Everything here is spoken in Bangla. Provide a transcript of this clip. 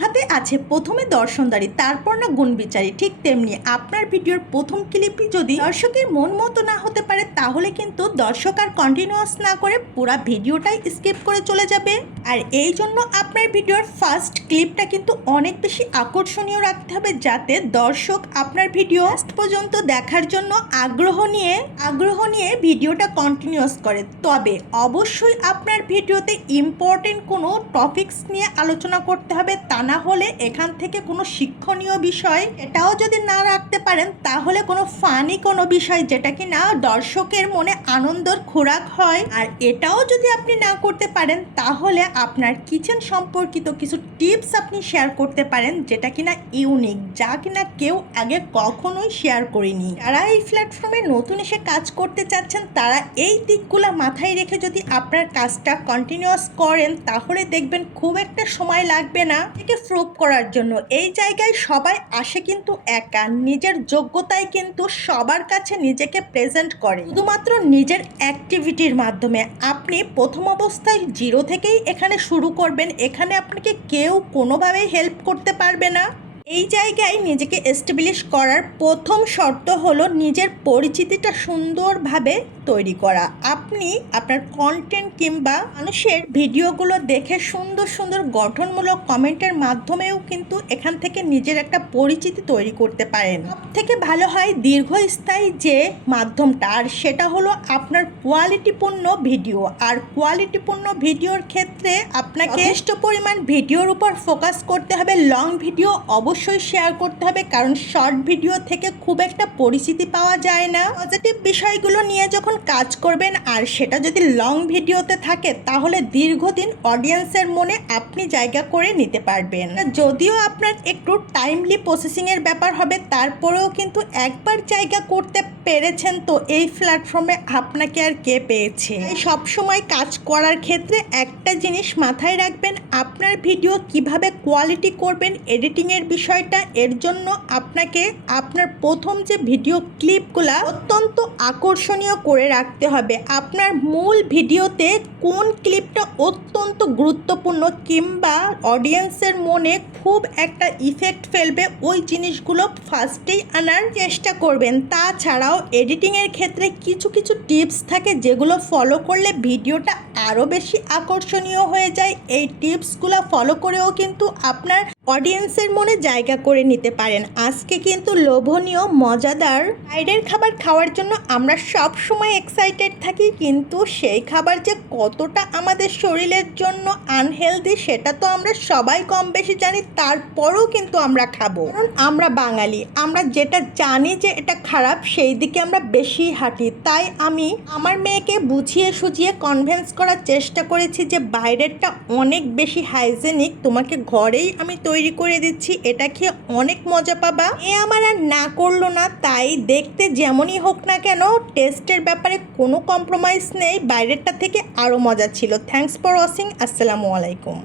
কথাতে আছে প্রথমে দর্শনদারি, তারপর না গুণ বিচারি ঠিক তেমনি আপনার ভিডিওর প্রথম ক্লিপই যদি দর্শকের মন মতো না হতে পারে, তাহলে কিন্তু দর্শক আর কন্টিনিউয়াস না করে পুরো ভিডিওটাই স্কিপ করে চলে যাবে। আর এই জন্য আপনার ভিডিওর ফার্স্ট ক্লিপটা কিন্তু অনেক বেশি আকর্ষণীয় রাখতে হবে, যাতে দর্শক আপনার ভিডিও পর্যন্ত দেখার জন্য আগ্রহ নিয়ে আগ্রহ নিয়ে ভিডিওটা কন্টিনিউয়াস করে। তবে অবশ্যই আপনার ভিডিওতে ইম্পর্টেন্ট কোনো টপিকস নিয়ে আলোচনা করতে হবে, তা না হলে এখান থেকে কোনো শিক্ষণীয় বিষয় এটাও যদি না রাখতে পারেন, তাহলে কোনো ফানি কোনো বিষয় যেটা কি না দর্শকের মনে আনন্দর খোরাক হয়। আর এটাও যদি আপনি না করতে পারেন, তাহলে আপনার কিচেন সম্পর্কিত কিছু টিপস আপনি শেয়ার করতে পারেন, যেটা কিনা ইউনিক যা কিনা কেউ আগে কখনোই শেয়ার করেনি। যারা এই প্ল্যাটফর্মে নতুন এসে কাজ করতে চাচ্ছেন, তারা এই দিকগুলো মাথায় রেখে যদি আপনার কাজটা কন্টিনিউয়াস করেন, তাহলে দেখবেন খুব একটা সময় লাগবে না। একে প্রুভ করার জন্য। এই জায়গায় সবাই আসে কিন্তু একা। নিজের যোগ্যতায় কিন্তু সবার কাছে নিজেকে প্রেজেন্ট করে। শুধুমাত্র নিজের অ্যাক্টিভিটির মাধ্যমে। আপনি প্রথম অবস্থায় জিরো থেকেই এখানে শুরু করবেন। এখানে আপনাকে কেউ কোনোভাবেই হেল্প করতে পারবে না। এই জায়গায় নিজেকে এস্টাবলিশ করার প্রথম শর্ত হলো নিজের পরিচিতিটা সুন্দরভাবে তৈরি করা। আপনি আপনার কন্টেন্ট কিংবা মানুষের ভিডিওগুলো দেখে সুন্দর সুন্দর গঠনমূলক কমেন্টের মাধ্যমেও কিন্তু এখান থেকে নিজের একটা পরিচিতি তৈরি করতে পারেন। সব থেকে ভালো হয় দীর্ঘস্থায়ী যে মাধ্যমটা, আর সেটা হলো আপনার কোয়ালিটিপূর্ণ ভিডিও। আর কোয়ালিটিপূর্ণ ভিডিওর ক্ষেত্রে আপনাকে যথেষ্ট পরিমাণ ভিডিওর উপর ফোকাস করতে হবে লং ভিডিও অবশ্যই শেয়ার করতে হবে, কারণ শর্ট ভিডিও থেকে খুব একটা পরিচিতি পাওয়া যায় না। পজিটিভ বিষয়গুলো নিয়ে যখন কাজ করবেন, আর সেটা যদি লং ভিডিওতে থাকে, তাহলে দীর্ঘদিন অডিয়েন্সের মনে আপনি জায়গা করে নিতে পারবেন। যদিও আপনার একটু টাইমলি প্রসেসিংয়ের ব্যাপার হবে, তারপরেও কিন্তু একবার জায়গা করতে পেরেছেন, তো এই প্ল্যাটফর্মে আপনাকে আর কে পেয়েছে? সব সময় কাজ করার ক্ষেত্রে একটা জিনিস মাথায় রাখবেন, আপনার ভিডিও কীভাবে কোয়ালিটি করবেন এডিটিংয়ের বিষয়টা, এর জন্য আপনাকে আপনার প্রথম যে ভিডিও ক্লিপগুলা অত্যন্ত আকর্ষণীয় করে রাখতে হবে। আপনার মূল ভিডিওতে কোন ক্লিপটা অত্যন্ত গুরুত্বপূর্ণ কিংবা অডিয়েন্সের মনে খুব একটা ইফেক্ট ফেলবে, ওই জিনিসগুলো ফার্স্টেই আনার চেষ্টা করবেন। তাছাড়াও এডিটিংয়ের ক্ষেত্রে কিছু কিছু টিপস থাকে যেগুলো ফলো করলে ভিডিওটা আরও বেশি আকর্ষণীয় হয়ে যায়। এই টিপসগুলো ফলো করেও কিন্তু আপনার অডিয়েন্সের মনে জায়গা করে নিতে পারেন। আজকে কিন্তু লোভনীয়, মজাদার বাইরের খাবার খাওয়ার জন্য আমরা সব সময় এক্সাইটেড থাকি, কিন্তু সেই খাবার যে কতটা আমাদের শরীরের জন্য আনহেলদি সেটা তো আমরা সবাই কম বেশি জানি, তারপরেও কিন্তু আমরা খাব। কারণ আমরা বাঙালি, আমরা যেটা জানি যে এটা খারাপ, সেই দিকে আমরা বেশি হাঁটি। তাই আমি আমার মেয়েকে বুঝিয়ে সুঝিয়ে কনভেন্স করার চেষ্টা করেছি যে বাইরেরটা অনেক বেশি হাইজেনিক তোমাকে ঘরেই আমি তৈরি করে দিচ্ছি, এটা খেয়ে অনেক মজা পাবা। এ আমার আর না করল না, তাই দেখতে যেমনই হোক না কেন, টেস্টের ব্যাপারে কোনো কম্প্রোমাইজ নেই, বাইরেরটা থেকে আরও মজা ছিল। থ্যাংকস ফর ওয়াচিং আসসালামু আলাইকুম।